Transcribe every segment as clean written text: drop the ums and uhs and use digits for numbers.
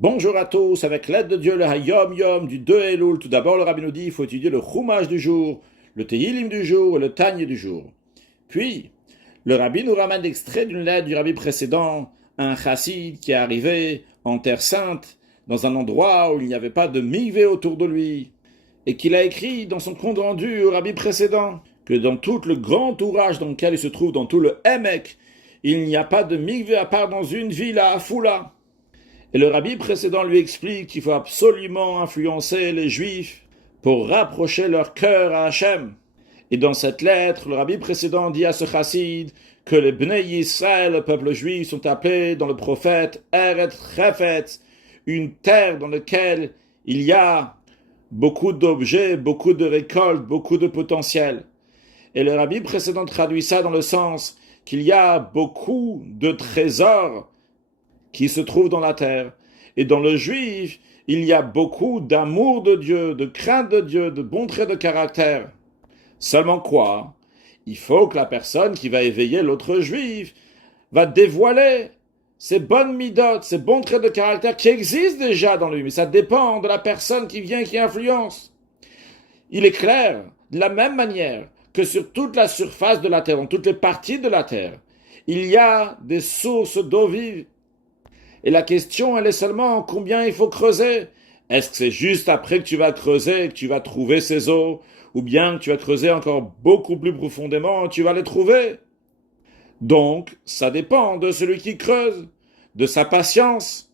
Bonjour à tous, avec l'aide de Dieu, le Hayom Yom du 2 Elul. Tout d'abord, le Rabbi nous dit il faut étudier le Chumash du jour, le Tehillim du jour et le Tanya du jour. Puis, le Rabbi nous ramène l'extrait d'une lettre du Rabbi précédent, un chassid qui est arrivé en Terre Sainte, dans un endroit où il n'y avait pas de mikvé autour de lui, et qu'il a écrit dans son compte rendu au Rabbi précédent que dans tout le grand ouvrage dans lequel il se trouve, dans tout le Emek, il n'y a pas de mikvé à part dans une ville à Afula. Et le rabbi précédent lui explique qu'il faut absolument influencer les Juifs pour rapprocher leur cœur à Hachem. Et dans cette lettre, le rabbi précédent dit à ce chassid que les Bnei Yisraël, le peuple juif, sont appelés dans le prophète Eretz Chefetz, une terre dans laquelle il y a beaucoup d'objets, beaucoup de récoltes, beaucoup de potentiel. Et le rabbi précédent traduit ça dans le sens qu'il y a beaucoup de trésors qui se trouve dans la terre. Et dans le juif, il y a beaucoup d'amour de Dieu, de crainte de Dieu, de bons traits de caractère. Seulement quoi? Il faut que la personne qui va éveiller l'autre juif va dévoiler ces bonnes midotes, ces bons traits de caractère qui existent déjà dans lui, mais ça dépend de la personne qui vient, qui influence. Il est clair, de la même manière que sur toute la surface de la terre, dans toutes les parties de la terre, il y a des sources d'eau vive. Et la question, elle est seulement combien il faut creuser. Est-ce que c'est juste après que tu vas creuser que tu vas trouver ces eaux, ou bien que tu vas creuser encore beaucoup plus profondément et tu vas les trouver? Donc, ça dépend de celui qui creuse, de sa patience,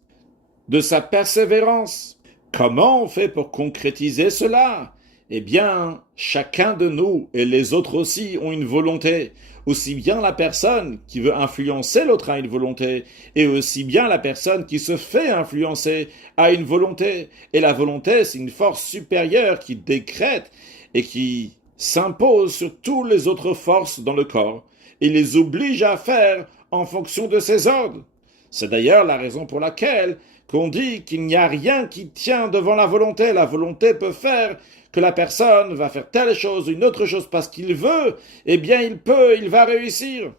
de sa persévérance. Comment on fait pour concrétiser cela? Eh bien, chacun de nous et les autres aussi ont une volonté. Aussi bien la personne qui veut influencer l'autre a une volonté, et aussi bien la personne qui se fait influencer a une volonté. Et la volonté, c'est une force supérieure qui décrète et qui s'impose sur toutes les autres forces dans le corps, et les oblige à faire en fonction de ses ordres. C'est d'ailleurs la raison pour laquelle qu'on dit qu'il n'y a rien qui tient devant la volonté. La volonté peut faire que la personne va faire telle chose, une autre chose parce qu'il veut, eh bien il peut, il va réussir.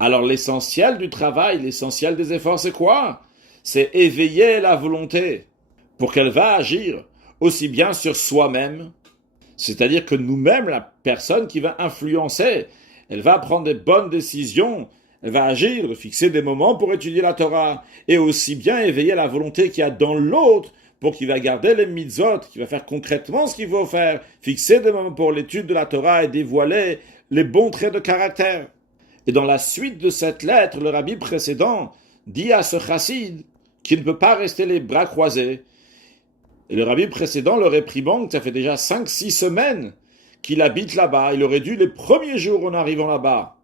Alors l'essentiel du travail, l'essentiel des efforts, c'est quoi? C'est éveiller la volonté pour qu'elle va agir aussi bien sur soi-même, c'est-à-dire que nous-mêmes, la personne qui va influencer, elle va prendre des bonnes décisions, elle va agir, fixer des moments pour étudier la Torah, et aussi bien éveiller la volonté qu'il y a dans l'autre, pour qu'il va garder les mitzvot, qu'il va faire concrètement ce qu'il faut faire, fixer des moments pour l'étude de la Torah et dévoiler les bons traits de caractère. Et dans la suite de cette lettre, le rabbi précédent dit à ce chassid qu'il ne peut pas rester les bras croisés. Et le rabbi précédent le réprimande, ça fait déjà 5-6 semaines qu'il habite là-bas. Il aurait dû, les premiers jours en arrivant là-bas,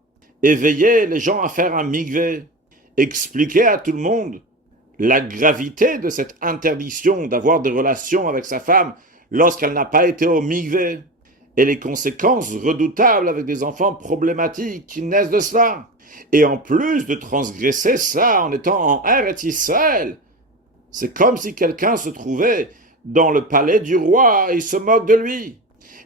éveiller les gens à faire un mikvé, expliquer à tout le monde la gravité de cette interdiction d'avoir des relations avec sa femme lorsqu'elle n'a pas été au mikvé, et les conséquences redoutables avec des enfants problématiques qui naissent de cela. Et en plus de transgresser ça en étant en Eretz Israël, c'est comme si quelqu'un se trouvait dans le palais du roi et il se moque de lui.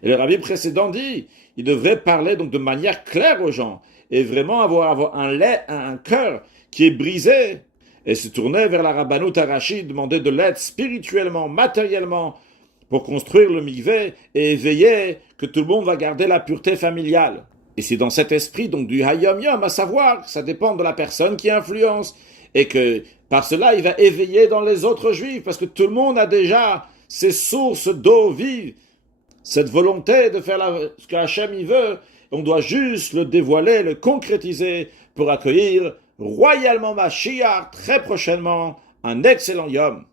Et le rabbi précédent dit, il devrait parler donc de manière claire aux gens et vraiment avoir un cœur qui est brisé et se tourner vers la Rabbanout Arashi, demander de l'aide spirituellement, matériellement pour construire le mikvé et veiller que tout le monde va garder la pureté familiale. Et c'est dans cet esprit donc du Hayom Yom, à savoir que ça dépend de la personne qui influence et que par cela il va éveiller dans les autres juifs parce que tout le monde a déjà ses sources d'eau vive, cette volonté de faire ce que Hachem y veut. On doit juste le dévoiler, le concrétiser pour accueillir royalement Mashiach très prochainement, un excellent Yom.